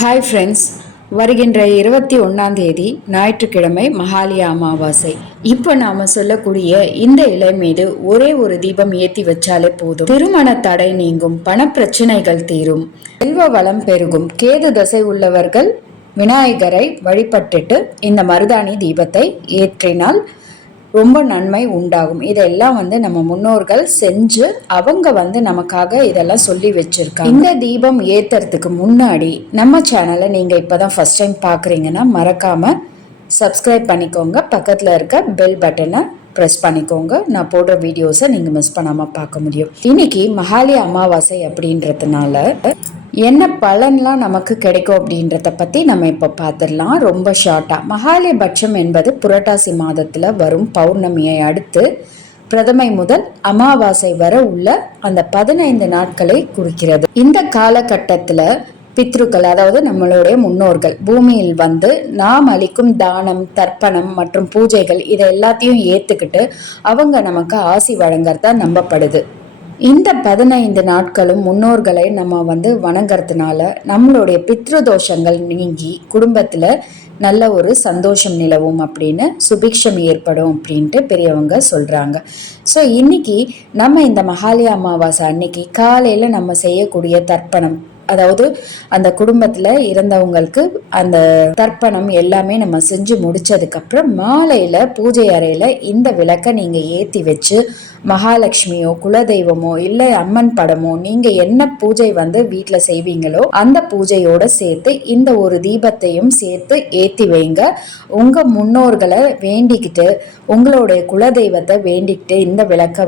Hi friends, வருகின்ற 21 ஞாயிற்றுக்கிழமை மகாலய அமாவாசை. இப்போ நாம சொல்லக்கூடிய இந்த இலை மீது ஒரே ஒரு தீபம் ஏற்றி வச்சாலே போதும். திருமண தடை நீங்கும், பண பிரச்சனைகள் தீரும், செல்வ வளம் பெருகும். கேது தசை உள்ளவர்கள் விநாயகரை வழிபட்டுட்டு இந்த மருதாணி தீபத்தை ஏற்றினால் ரொம்ப நன்மை உண்டாகும். இதெல்லாம் நம்ம முன்னோர்கள் செஞ்சு அவங்க நமக்காக இதெல்லாம் சொல்லி வச்சிருக்காங்க. இந்த தீபம் ஏத்துறதுக்கு முன்னாடி நம்ம சேனலை நீங்க இப்பதான் ஃபர்ஸ்ட் டைம் பாக்குறீங்கன்னா மறக்காம சப்ஸ்கிரைப் பண்ணிக்கோங்க. பக்கத்துல இருக்க பெல் பட்டனை ப்ரெஸ் பண்ணிக்கோங்க. நான் போடுற வீடியோஸை நீங்கள் மிஸ் பண்ணாமல் பார்க்க முடியும். இன்னைக்கு மகாலய அமாவாசை அப்படின்றதுனால என்ன பலன்லாம் நமக்கு கிடைக்கும் அப்படின்றத பற்றி நம்ம இப்போ பார்த்துடலாம். ரொம்ப ஷார்ட்டாக, மகாலயபட்சம் என்பது புரட்டாசி மாதத்தில் வரும் பௌர்ணமியை அடுத்து பிரதமை முதல் அமாவாசை வரை உள்ள அந்த 15 நாட்களை குறிக்கிறது. இந்த காலகட்டத்தில் பித்ருக்கள், அதாவது நம்மளுடைய முன்னோர்கள் பூமியில் வந்து நாம் அளிக்கும் தானம், தர்ப்பணம் மற்றும் பூஜைகள் இதை எல்லாத்தையும் ஏற்றுக்கிட்டு அவங்க நமக்கு ஆசி வழங்கறதா நம்பப்படுது. இந்த 15 நாட்களும் முன்னோர்களை நம்ம வணங்கறதுனால நம்மளுடைய பித்ருதோஷங்கள் நீங்கி குடும்பத்தில் நல்ல ஒரு சந்தோஷம் நிலவும் அப்படின்னு, சுபிக்ஷம் ஏற்படும் அப்படின்ட்டு பெரியவங்க சொல்கிறாங்க. ஸோ இன்னைக்கு நம்ம இந்த மகாலய அமாவாசை அன்னைக்கு காலையில் நம்ம செய்யக்கூடிய தர்ப்பணம், அதாவது அந்த குடும்பத்தில் இறந்தவங்களுக்கு அந்த தர்ப்பணம் எல்லாமே நம்ம செஞ்சு முடிச்சதுக்கப்புறம் மாலையில் பூஜை அறையில் இந்த விளக்கை நீங்கள் ஏற்றி வச்சு மகாலட்சுமியோ குலதெய்வமோ இல்லை அம்மன் படமோ நீங்கள் என்ன பூஜை வீட்டில் செய்வீங்களோ அந்த பூஜையோட சேர்த்து இந்த ஒரு தீபத்தையும் சேர்த்து ஏற்றி வைங்க. உங்கள் முன்னோர்களை வேண்டிக்கிட்டு, உங்களுடைய குலதெய்வத்தை வேண்டிக்கிட்டு இந்த விளக்கை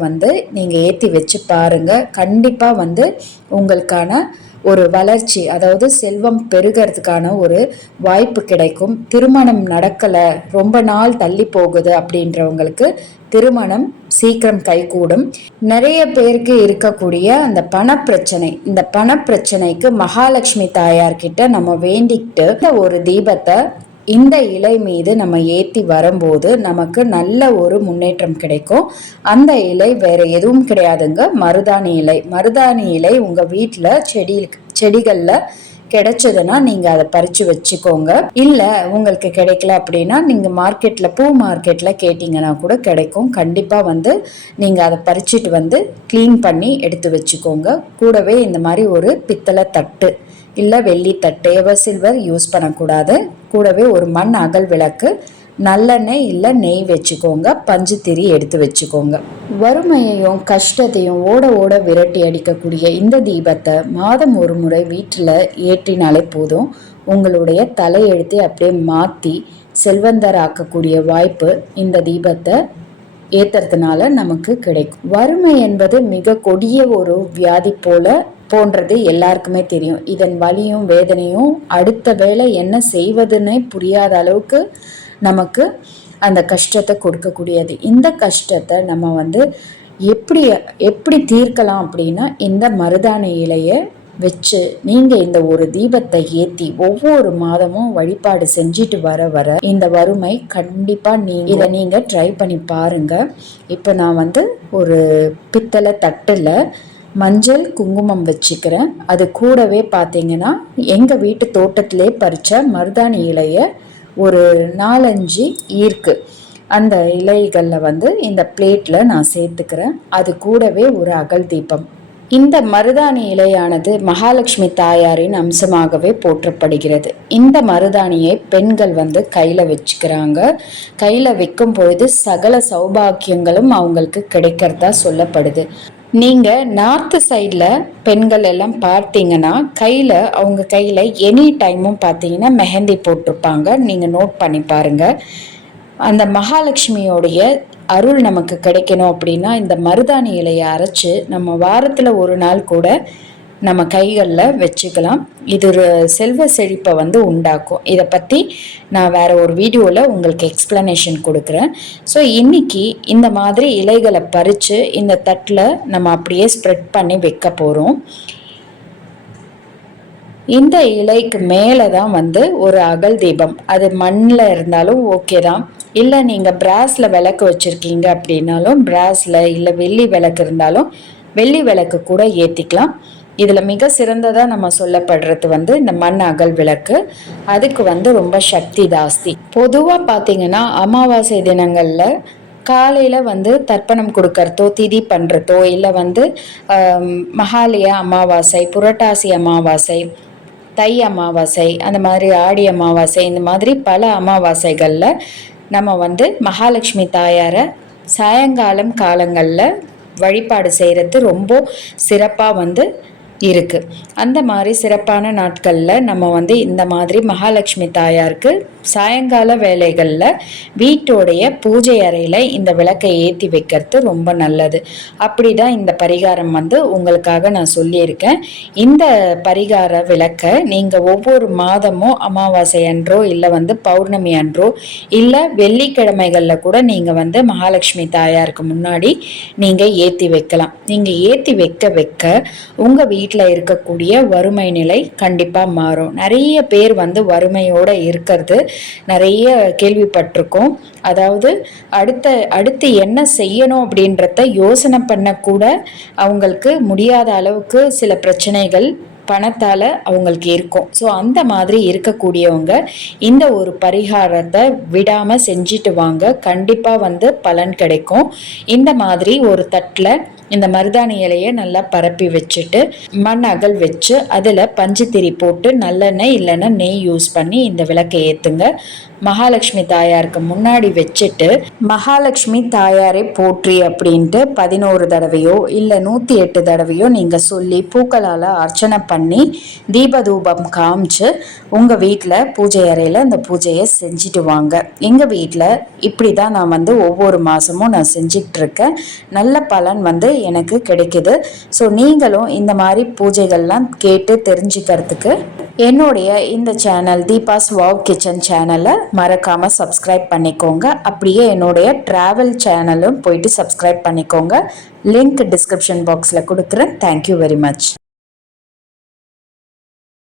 நீங்கள் ஏற்றி வச்சு பாருங்கள். கண்டிப்பாக உங்களுக்கான ஒரு வளர்ச்சி, அதாவது செல்வம் பெருகிறதுக்கான ஒரு வாய்ப்பு கிடைக்கும். திருமணம் நடக்கலை, ரொம்ப நாள் தள்ளி போகுது அப்படின்றவங்களுக்கு திருமணம் சீக்கிரம் கைகூடும். நிறைய பேருக்கு இருக்கக்கூடிய அந்த பணப்பிரச்சனை, இந்த பணப்பிரச்சனைக்கு மகாலட்சுமி தாயார்கிட்ட நம்ம வேண்டிக்கிட்டு ஒரு தீபத்தை இந்த இலை மீது நம்ம ஏற்றி வரும்போது நமக்கு நல்ல ஒரு முன்னேற்றம் கிடைக்கும். அந்த இலை வேற எதுவும் கிடையாதுங்க, மருதாணி இலை. மருதாணி இலை உங்கள் வீட்டில் செடிகளில் கிடைச்சதுன்னா நீங்கள் அதை பறித்து வச்சுக்கோங்க. இல்லை உங்களுக்கு கிடைக்கல அப்படின்னா நீங்கள் மார்க்கெட்டில், பூ மார்க்கெட்டில் கேட்டிங்கன்னா கூட கிடைக்கும். கண்டிப்பாக நீங்கள் அதை பறிச்சுட்டு க்ளீன் பண்ணி எடுத்து வச்சுக்கோங்க. கூடவே இந்த மாதிரி ஒரு பித்தளை தட்டு இல்லை வெள்ளி தட்டு, எவர் சில்வர் யூஸ் பண்ணக்கூடாது. கூடவே ஒரு மண் அகல் விளக்கு, நல்லெண்ணெய் இல்லை நெய் வச்சுக்கோங்க. பஞ்சு திரி எடுத்து வச்சுக்கோங்க. வறுமையையும் கஷ்டத்தையும் ஓட ஓட விரட்டி அடிக்கக்கூடிய இந்த தீபத்தை மாதம் ஒரு முறை வீட்டில் ஏற்றினாலே போதும். உங்களுடைய தலையெழுத்தை அப்படியே மாற்றி செல்வந்தராக்கக்கூடிய வாய்ப்பு இந்த தீபத்தை ஏற்றுறதுனால நமக்கு கிடைக்கும். வறுமை என்பது மிக கொடிய ஒரு வியாதி போன்றது எல்லாருக்குமே தெரியும். இதன் வலியும் வேதனையும் அடுத்த வேளை என்ன செய்வதுன்னே புரியாத அளவுக்கு நமக்கு அந்த கஷ்டத்தை கொடுக்கக்கூடியது. இந்த கஷ்டத்தை நம்ம எப்படி தீர்க்கலாம் அப்படின்னா, இந்த மருதாணி இலையை வச்சு நீங்கள் இந்த ஒரு தீபத்தை ஏற்றி ஒவ்வொரு மாதமும் வழிபாடு செஞ்சுட்டு வர இந்த வறுமை கண்டிப்பாக இதை நீங்கள் ட்ரை பண்ணி பாருங்கள். இப்போ நான் ஒரு பித்தளை தட்டில் மஞ்சள் குங்குமம் வச்சுக்கிறேன். அது கூடவே பார்த்தீங்கன்னா எங்கள் வீட்டு தோட்டத்திலே பறித்த மருதாணி இலையை ஒரு 4-5 ஈர்க்கு அந்த இலைகளில் இந்த பிளேட்டில் நான் சேர்த்துக்கிறேன். அது கூடவே ஒரு அகல் தீபம். இந்த மருதாணி இலையானது மகாலட்சுமி தாயாரின் அம்சமாகவே போற்றப்படுகிறது. இந்த மருதாணியை பெண்கள் கையில் வச்சுக்கிறாங்க. கையில் வைக்கும் பொழுது சகல சௌபாக்கியங்களும் அவங்களுக்கு கிடைக்கிறதா சொல்லப்படுது. நீங்கள் நார்த்து சைடில் பெண்கள் எல்லாம் பார்த்தீங்கன்னா அவங்க கையில் எனி டைமும் பார்த்தீங்கன்னா மெஹந்தி போட்டிருப்பாங்க. நீங்கள் நோட் பண்ணி பாருங்கள். அந்த மகாலட்சுமியோடைய அருள் நமக்கு கிடைக்கணும் அப்படின்னா இந்த மருதாணி இலையை அரைச்சி நம்ம வாரத்தில் ஒரு நாள் கூட நம்ம கைகளில் வச்சுக்கலாம். இது ஒரு செல்வ செழிப்பை உண்டாக்கும். இதை பற்றி நான் வேறு ஒரு வீடியோவில் உங்களுக்கு எக்ஸ்ப்ளனேஷன் கொடுக்குறேன். ஸோ இன்றைக்கி இந்த மாதிரி இலைகளை பறித்து இந்த தட்டில் நம்ம அப்படியே ஸ்ப்ரெட் பண்ணி வைக்க போகிறோம். இந்த இலைக்கு மேலே தான் ஒரு அகல் தீபம், அது மண்ணில் இருந்தாலும் ஓகே தான். இல்லை நீங்கள் பிராஸில் விளக்கு வச்சுருக்கீங்க அப்படின்னாலும் பிராஸில், இல்லை வெள்ளி விளக்கு இருந்தாலும் வெள்ளி விளக்கு கூட ஏற்றிக்கலாம். இதில் மிக சிறந்ததாக நம்ம சொல்லப்படுறது வந்து இந்த மண் அகல் விளக்கு. அதுக்கு வந்து ரொம்ப சக்தி ஜாஸ்தி. பொதுவாக பார்த்தீங்கன்னா அமாவாசை தினங்களில் காலையில் வந்து தர்ப்பணம் கொடுக்கறதோ திதி பண்ணுறதோ இல்லை வந்து மகாலய அமாவாசை, புரட்டாசி அமாவாசை, தை அமாவாசை, அந்த மாதிரி ஆடி அமாவாசை, இந்த மாதிரி பல அமாவாசைகளில் நம்ம வந்து மகாலட்சுமி தாயாரை சாயங்காலம் காலங்களில் வழிபாடு செய்கிறது ரொம்ப சிறப்பாக வந்து இருக்குது. அந்த மாதிரி சிறப்பான நாட்களில் நம்ம வந்து இந்த மாதிரி மகாலட்சுமி தாயாருக்கு சாயங்கால வேலைகளில் வீட்டோடைய பூஜை அறையில் இந்த விளக்கை ஏற்றி வைக்கிறது ரொம்ப நல்லது. அப்படி தான் இந்த பரிகாரம் வந்து உங்களுக்காக நான் சொல்லியிருக்கேன். இந்த பரிகார விளக்கை நீங்கள் ஒவ்வொரு மாதமும் அமாவாசை அன்றோ இல்லை வந்து பௌர்ணமி அன்றோ இல்லை வெள்ளிக்கிழமைகளில் கூட நீங்கள் வந்து மகாலட்சுமி தாயாருக்கு முன்னாடி நீங்கள் ஏற்றி வைக்கலாம். நீங்கள் ஏற்றி வைக்க வைக்க உங்கள் வீட்டில் இருக்கக்கூடிய வறுமை நிலை கண்டிப்பாக மாறும். நிறைய பேர் வந்து வறுமையோடு இருக்கிறது நிறைய கேள்விப்பட்டிருக்கோம். அதாவது அடுத்து என்ன செய்யணும் அப்படின்றத யோசனை பண்ணக்கூட அவங்களுக்கு முடியாத அளவுக்கு சில பிரச்சனைகள் பணத்தால் அவங்களுக்கு இருக்கும். ஸோ அந்த மாதிரி இருக்கக்கூடியவங்க இந்த ஒரு பரிகாரத்தை விடாமல் செஞ்சுட்டு வாங்க. கண்டிப்பாக வந்து பலன் கிடைக்கும். இந்த மாதிரி ஒரு தட்டில் இந்த மருதாணி இலையை நல்லா பரப்பி வச்சுட்டு மண் அகல் வச்சு அதில் பஞ்சுத்திரி போட்டு நல்லெண்ணெய் இல்லைன்னா நெய் யூஸ் பண்ணி இந்த விளக்கை ஏற்றுங்க. மகாலட்சுமி தாயாருக்கு முன்னாடி வச்சுட்டு மகாலட்சுமி தாயாரை போற்றி அப்படின்ட்டு 11 தடவையோ இல்லை 108 தடவையோ நீங்கள் சொல்லி பூக்களால் அர்ச்சனை பண்ணி தீபதூபம் காமிச்சு உங்கள் வீட்டில் பூஜை அறையில் இந்த பூஜையை செஞ்சுட்டு வாங்க. எங்கள் வீட்டில் இப்படி தான் நான் வந்து ஒவ்வொரு மாதமும் நான் செஞ்சுக்கிட்டு இருக்கேன். நல்ல பலன் வந்து எனக்கு கிடைக்குது. ஸோ நீங்களும் இந்த மாதிரி பூஜைகள்லாம் கேட்டு தெரிஞ்சுக்கிறதுக்கு என்னுடைய இந்த சேனல் தீபாஸ் வாவ் கிச்சன் சேனலை மறக்காமல் சப்ஸ்கிரைப் பண்ணிக்கோங்க. அப்படியே என்னுடைய ட்ராவல் சேனலும் போயிட்டு சப்ஸ்கிரைப் பண்ணிக்கோங்க. லிங்க் டிஸ்கிரிப்ஷன் பாக்ஸில் கொடுக்குறேன். Thank you very much.